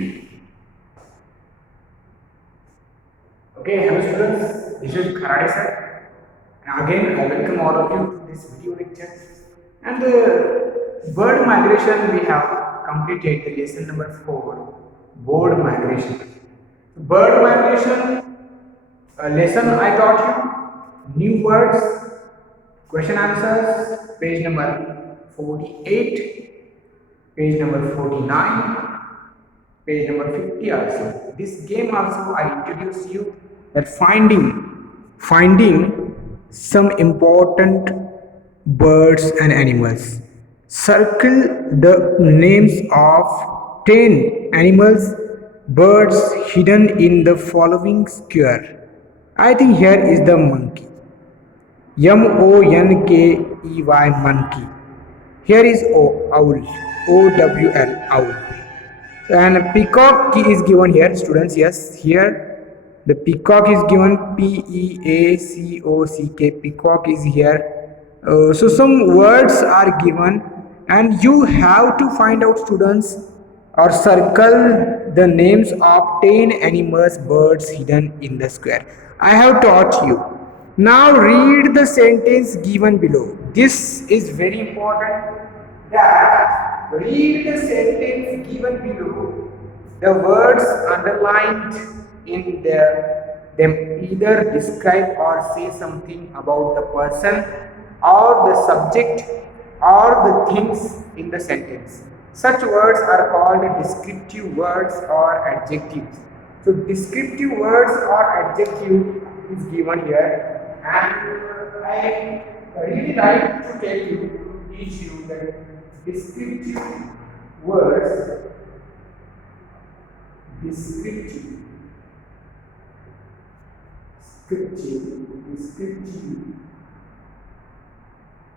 Okay, hello students, this is Kharade sir. And again, I welcome all of you to this video lecture. And bird migration, we have completed the lesson number 4, bird migration. Bird migration lesson I taught you, new words, question answers, page number 48, page number 49, page number 50 also. This game also I introduce you that finding some important birds and animals. Circle the names of 10 animals, birds hidden in the following square. I think here is the monkey. Monkey. Here is owl. Owl. Owl. And peacock is given here, students. Yes, here the peacock is given Peacock. Peacock is here. So some words are given, and you have to find out, students, or circle the names of 10 animals, birds hidden in the square. I have taught you. Now read the sentence given below. This is very important, that read the sentence given below. The words underlined in them either describe or say something about the person or the subject or the things in the sentence. Such words are called descriptive words or adjectives. So descriptive words or adjective is given here, and I really like to tell you, to teach you that descriptive words, descriptive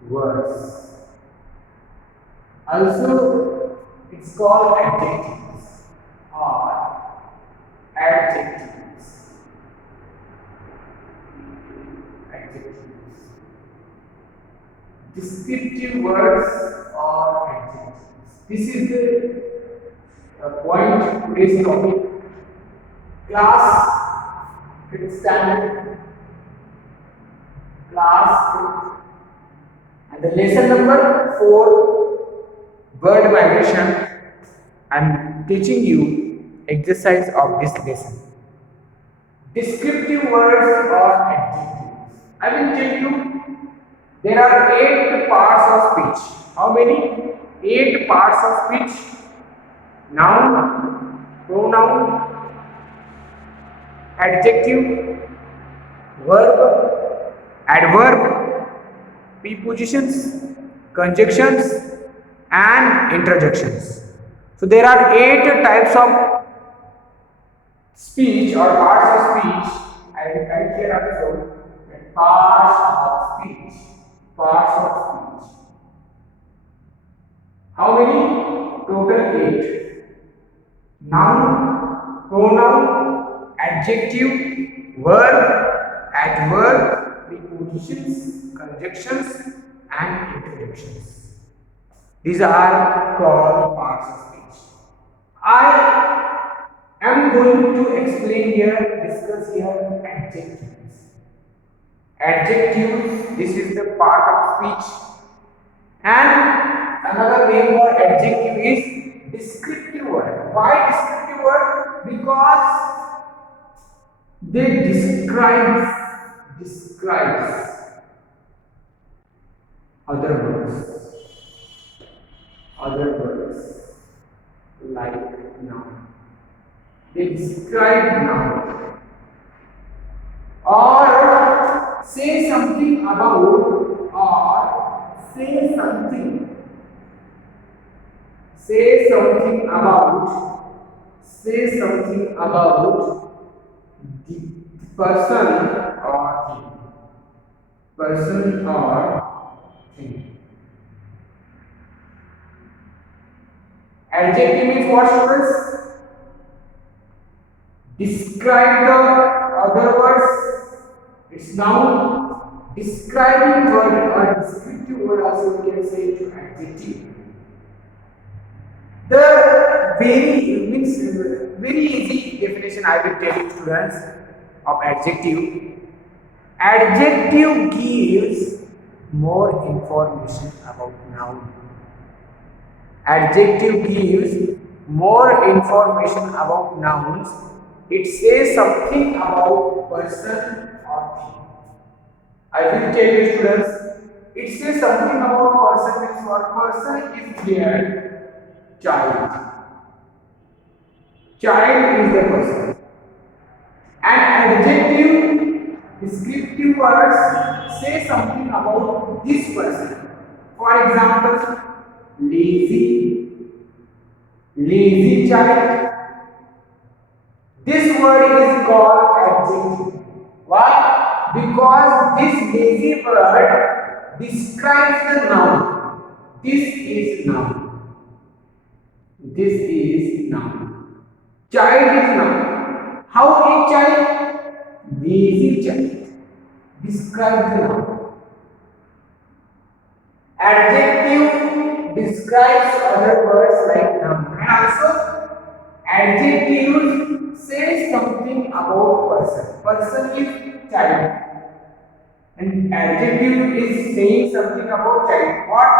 words. Also, it's called adjectives or adjectives. Descriptive words or adjectives. This is the point today's topic. Class 5th standard. Class 5th. And the lesson number 4, bird migration. I'm teaching you exercise of this lesson. Descriptive words or adjectives. I will tell you there are 8 parts of speech. How many? 8 parts of speech. Noun, pronoun, adjective, verb, adverb, prepositions, conjunctions, and interjections. So there are 8 types of speech or parts of speech. I will write here also that parts of speech. Parts of speech. How many? Total 8. Noun, pronoun, adjective, verb, adverb, prepositions, conjunctions, and interjections. These are called parts of speech. I am going to explain here, discuss here adjectives. Adjectives, this is the part of speech. And another name for adjective is descriptive word. Why descriptive word? Because they describes other words like noun. They describe noun or say something about the person or thing. Adjective means what, students? Describe the other words. It's noun. Describing word or descriptive word also we can say to adjective. The very easy definition I will tell you students of adjective. Adjective gives more information about noun. Adjective gives more information about nouns. It says something about person or thing. I will tell you students. It says something about person means what person is here? Child. Child is the person. And adjective, descriptive words say something about this person. For example, lazy child. This word is called adjective. Why? Because this lazy word describes the noun. This is noun. This is noun. Child is noun. How a child? Lazy child. Describe the noun. Adjective describes other words like noun. And also, adjectives say something about person. Person is child. And adjective is saying something about child. What?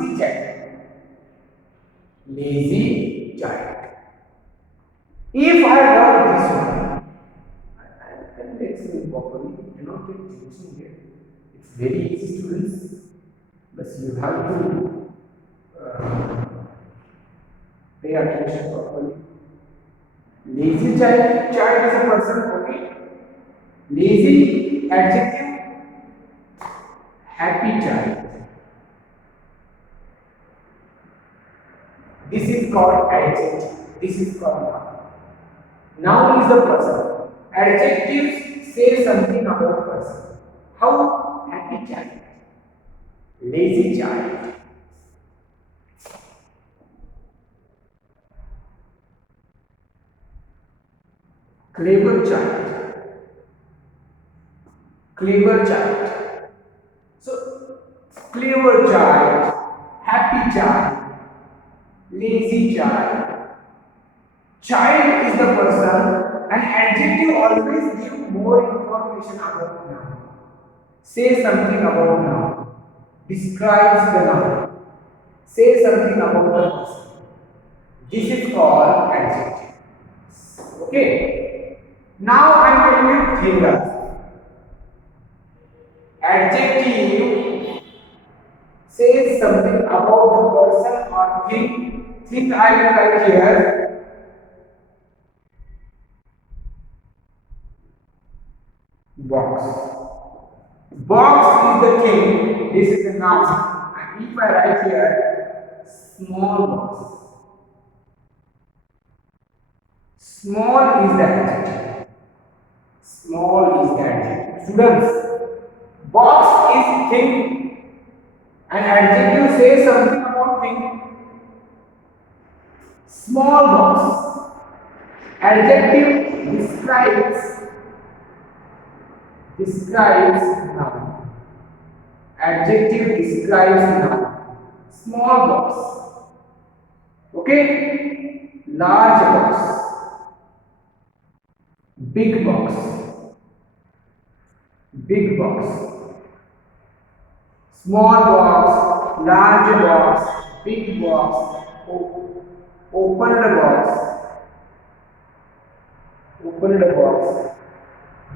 Lazy child. Lazy child. If I write this one, I can explain properly. Do not take tension here. It's very easy, students. But you have to pay attention properly. Lazy child. Child is a person. Okay. Lazy adjective. Happy child. This is called adjective. This is called noun. Noun is the person. Adjectives say something about person. How? Happy child. Lazy child. Clever child. Clever child. So, clever child, happy child, lazy child. Child is the person, and adjective always give more information about noun. Say something about noun. Describes the noun. Say something about the person. This is called adjective. Okay. Now I am telling you thing. Adjective says something about the person or thing. Thing I will write here. Box. Box is the thing. This is the noun. And if I write here, small box. Small is the adjective. Small is the adjective. Students. Box is thing, and adjective says something about thing. Small box. Adjective describes noun. Adjective describes noun. Small box. Okay. Large box. Big box. Big box. Small box, large box, big box, opened box,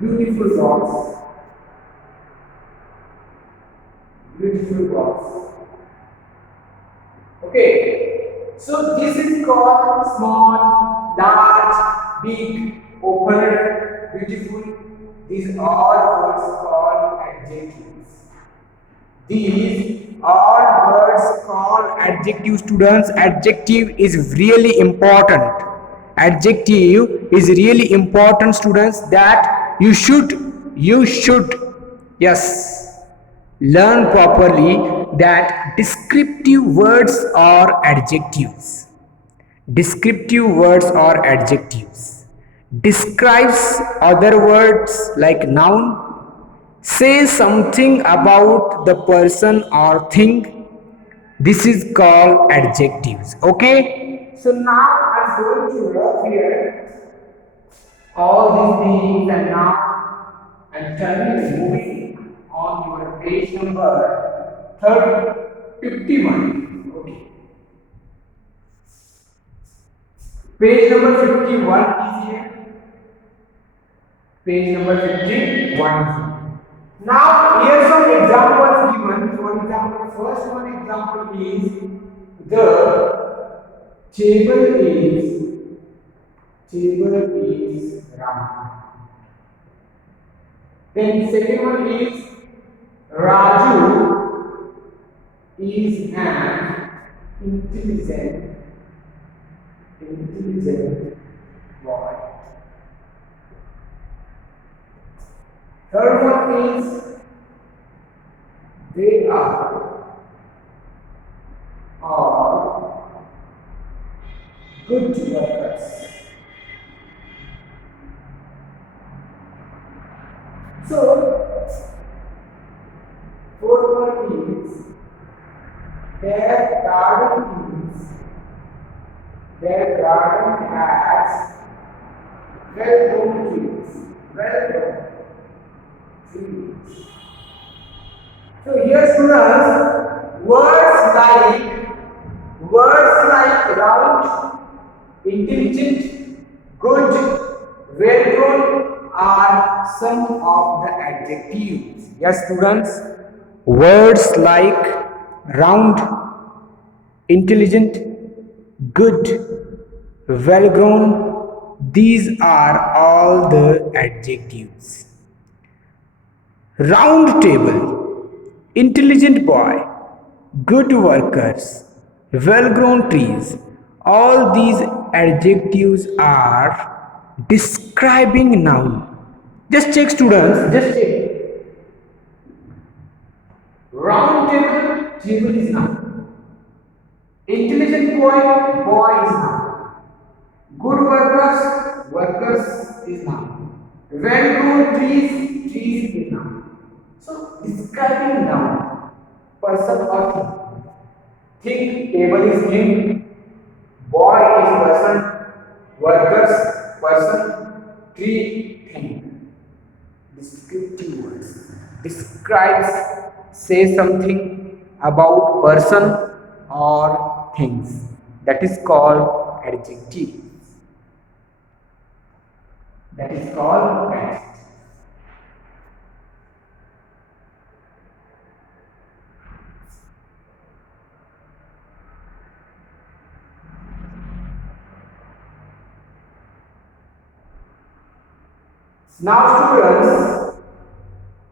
beautiful box, Okay, so this is called small, large, big, opened, beautiful. These are words called adjectives. These are words called adjective, students. Adjective is really important. Adjective is really important, students, that you should yes, learn properly that descriptive words are adjectives. Descriptive words are adjectives. Describes other words like noun. Say something about the person or thing. This is called adjectives. Okay. So now I going to write here all these things and now I'm turning moving on your page number 51. Okay. Page number 51 is here. Page number 51. Now here some examples given. For example, first one example is the table is round. Then second one is Raju is an intelligent boy. Third one is they are all good workers. So, fourth one is their garden has well-grown trees. So here students, words like round, intelligent, good, well-grown are some of the adjectives. Yes students, words like round, intelligent, good, well-grown, these are all the adjectives. Round table, intelligent boy, good workers, well-grown trees, all these adjectives are describing noun. Just check students, just check. Round table is noun. Intelligent boy is noun. Good workers is noun. Well-grown trees is noun. So describing noun, person or thing. Think, table is thing, boy is person, workers person, tree thing. Descriptive words. Describes, say something about person or things. That is called adjective. That is called adjective. Now students,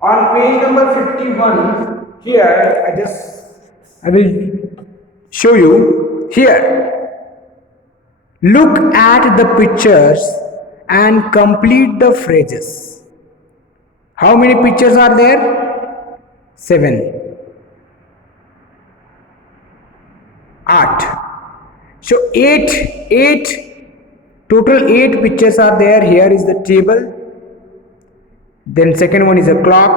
on page number 51, here I will show you here. Look at the pictures and complete the phrases. How many pictures are there? 7. 8. So 8 total 8 pictures are there. Here is the table. Then second one is a clock,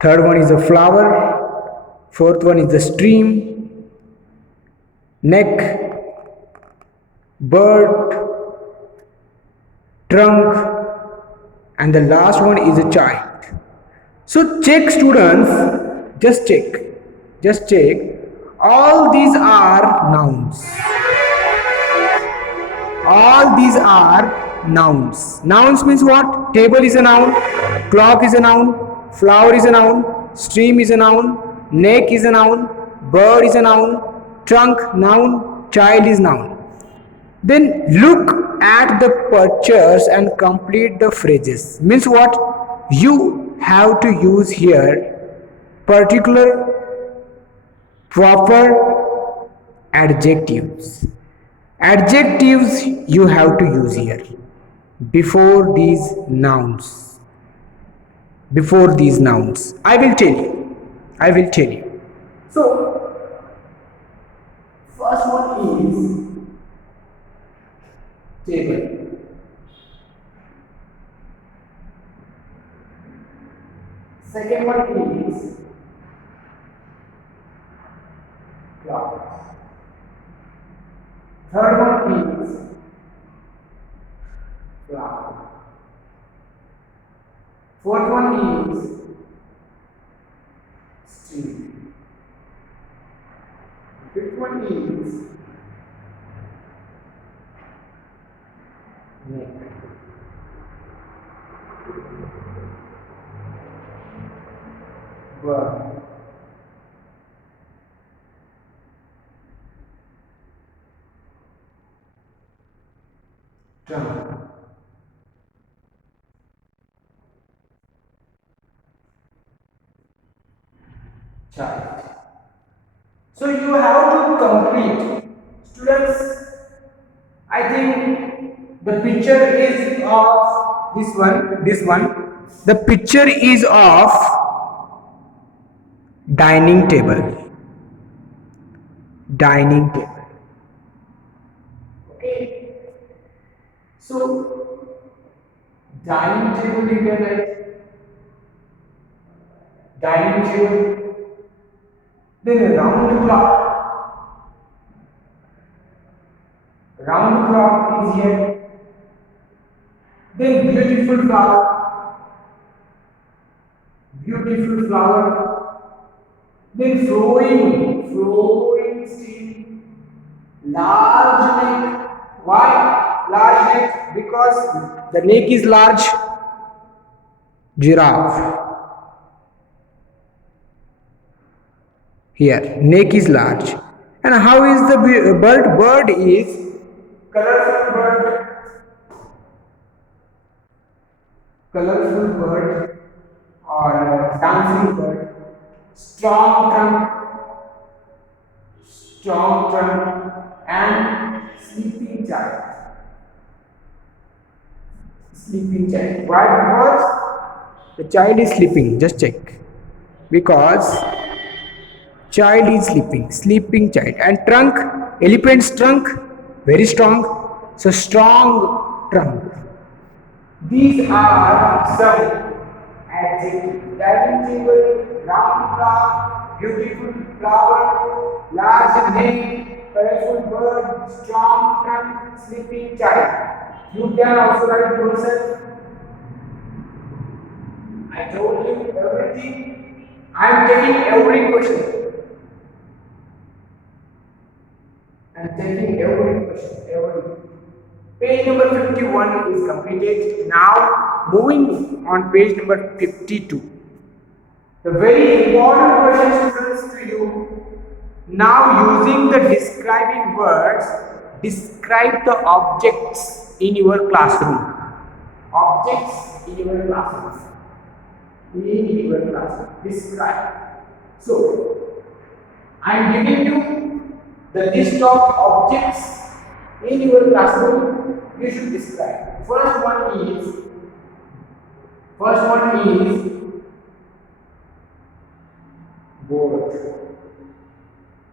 third one is a flower, fourth one is the stream, neck, bird, trunk, and the last one is a child. So check students, just check, all these are nouns. All these are nouns. Nouns means what? Table is a noun, clock is a noun, flower is a noun, stream is a noun, neck is a noun, bird is a noun, trunk noun, child is noun. Then look at the pictures and complete the phrases. Means what? You have to use here particular proper adjectives. Adjectives you have to use here before these nouns. Before these nouns, I will tell you. So first one is table. Second one is clock. Third one is flower. Fourth one is stream. Fifth one is neck. Bird. Drum. Child. So you have to complete. Students, I think the picture is of this one. The picture is of dining table. Dining table. Okay. So dining table you can write dining table. Then a round clock. Round clock is here. Then beautiful flower. Beautiful flower. Then flowing stream. Large neck. Why large neck? Because the neck is large. Giraffe. Here, neck is large. And how is the bird? Bird is colorful bird or dancing bird. Strong trunk, and sleeping child. Sleeping child. Why? Because the child is sleeping. Just check. Because child is sleeping child. And trunk, elephant's trunk, very strong. So strong trunk. These are some adjectives. Dining table, round clock, beautiful flower, large neck, colorful bird, strong trunk, sleeping child. You can also write yourself. I told you everything. I am taking every question. Page number 51 is completed. Now moving on page number 52. The very important question students to you. Now using the describing words, describe the objects in your classroom. Objects in your classroom. Describe. So I am giving you the list of objects in your classroom. You should describe. First one is board.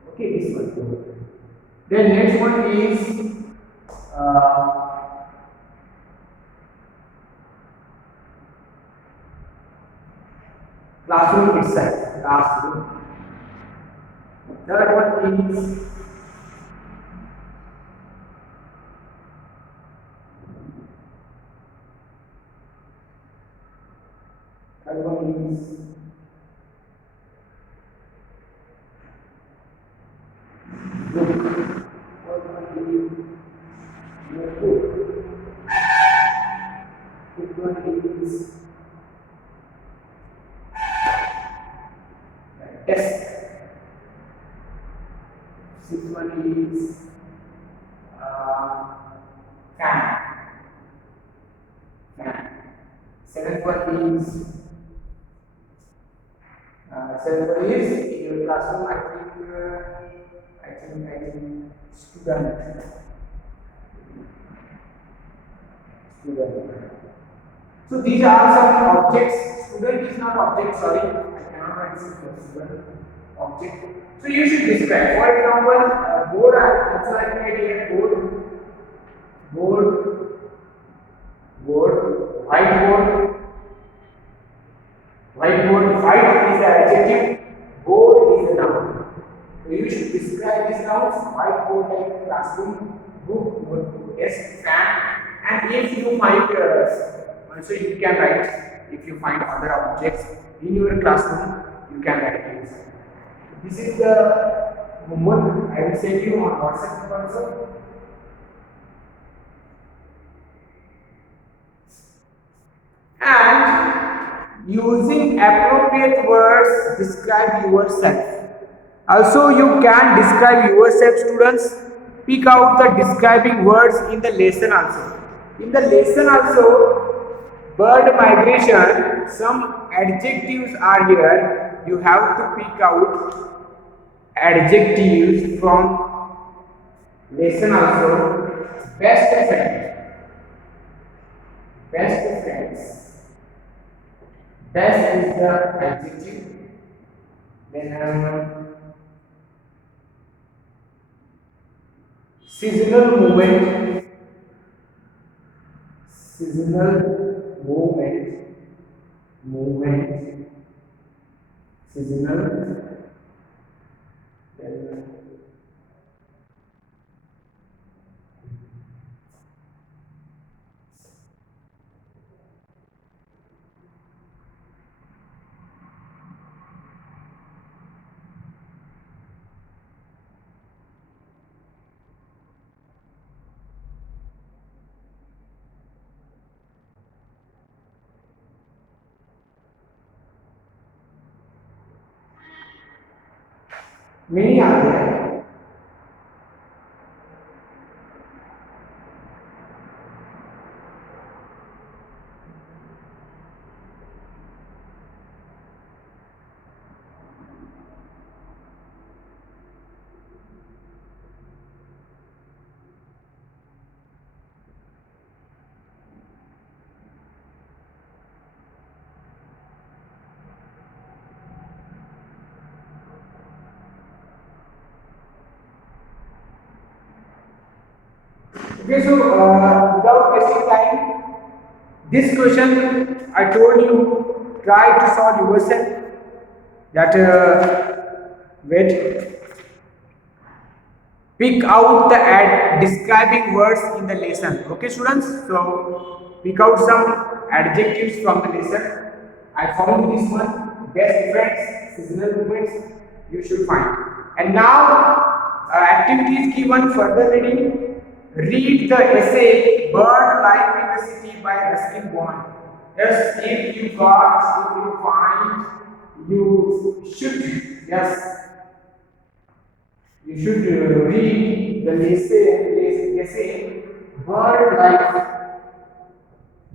Okay, this one board. Then next one is classroom itself. Classroom. Third one is desk. Sixth one is fan. Seventh one is in your classroom. I think student. So these are some objects. Student is not object. Sorry, I cannot write student. Object. So you should describe. For example, board. Also like my idea. Board. Whiteboard. White is the adjective. Board is the noun. So you should describe these nouns. Whiteboard like classroom. book, yes, fan. And if you find, also you can write, if you find other objects in your classroom, you can write it. This is the homework I will send you on WhatsApp also. And using appropriate words, describe yourself. Also, you can describe yourself, students. Pick out the describing words in the lesson also. In the lesson also, bird migration, some adjectives are here. You have to pick out adjectives from lesson also. Best friend, best friends. Best is the adjective. Then seasonal movement, seasonal movement, seasonal. Then many are there. Okay, so without wasting time, this question I told you, try to solve yourself. That wait, pick out the describing words in the lesson. Okay, students. So pick out some adjectives from the lesson. I found this one. Best friends, seasonal movements. You should find. And now, activities given. Further reading. Read the essay "Bird Life in the City" by Ruskin Bond. Yes, if you find, you should, yes, you should read the essay Bird Life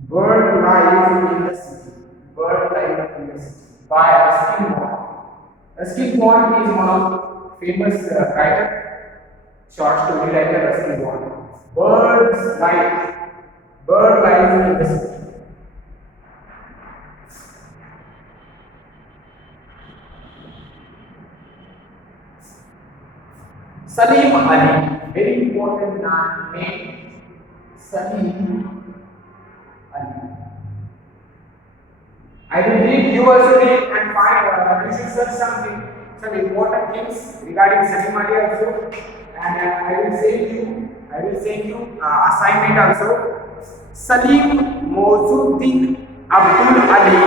in the City, Bird Life in the City by Ruskin Bond. Ruskin Bond is one of famous writer, short story writer Ruskin Bond. Bird life in the city. Salim Ali, very important name. Salim Ali. I will read, you also read and find, you should search some important things regarding Salim Ali also. And I will send you assignment also. Salim Mozuddin Abdul Ali,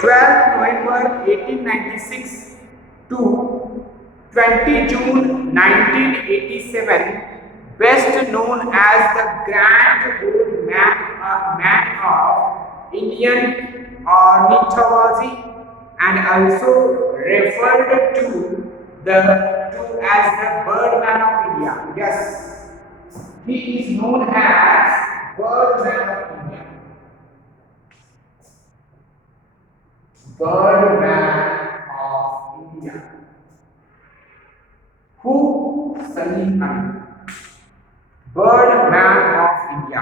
12 November 1896 to 20 June 1987, best known as the Grand Old Man of Indian ornithology, and also referred to as the Birdman of India. Yes, he is known as Birdman of India. Birdman of India. Who? Salim Ali. Birdman of India.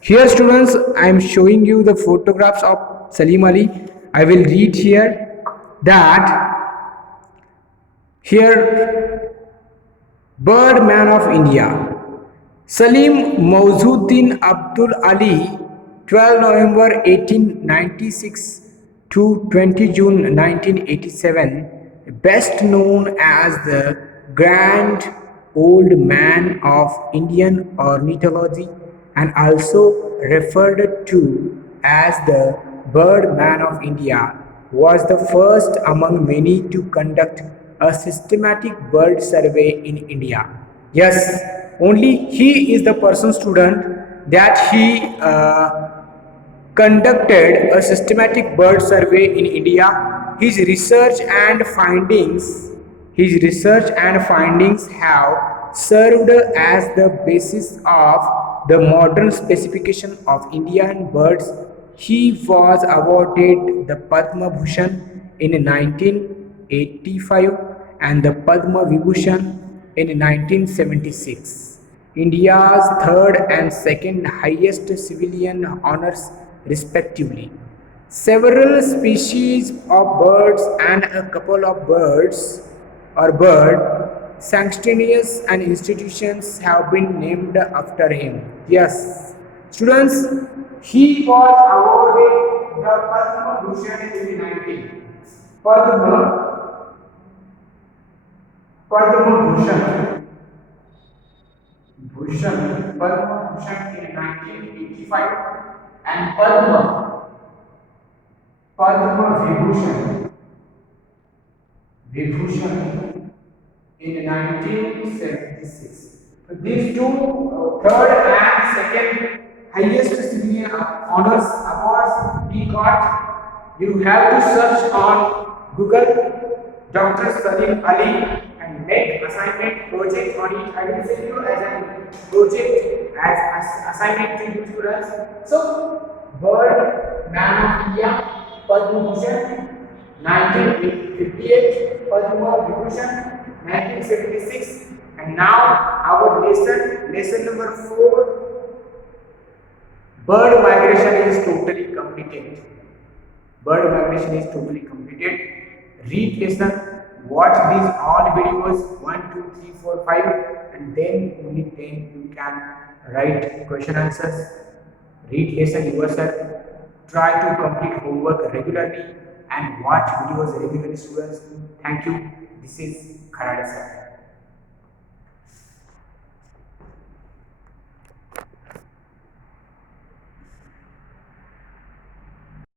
Here students, I am showing you the photographs of Salim Ali. I will read here that here, Birdman of India. Salim Mozuddin Abdul Ali, 12 November 1896 to 20 June 1987, best known as the Grand old man of Indian ornithology and also referred to as the bird man of India, was the first among many to conduct a systematic bird survey in India. Yes, only he is the person student that he conducted a systematic bird survey in India. His research and findings have served as the basis of the modern specification of Indian birds. He was awarded the Padma Bhushan in 1985 and the Padma Vibhushan in 1976. India's third and second highest civilian honors, respectively. Several species of birds and a couple of birds or bird sanctuaries and institutions have been named after him. Yes, students, he was awarded the Padma Bhushan in 19. Padma Bhushan in 1985 and Padma Vibhushan in 1976. So these two third and second highest civilian honors awards he got. You have to search on Google Dr. Salim Ali and make assignment project on it. I will send you as a project as assignment to you students. So bird man of India Padma Bhushan 1958, Padma Vibhushan 1976, and now our lesson number 4, bird migration is totally completed. Bird migration is totally completed. Read lesson, watch these all videos 1, 2, 3, 4, 5, and then only then you can write question answers. Read lesson yourself. Try to complete homework regularly and watch videos regularly, students. Thank you. This is Kharade sir.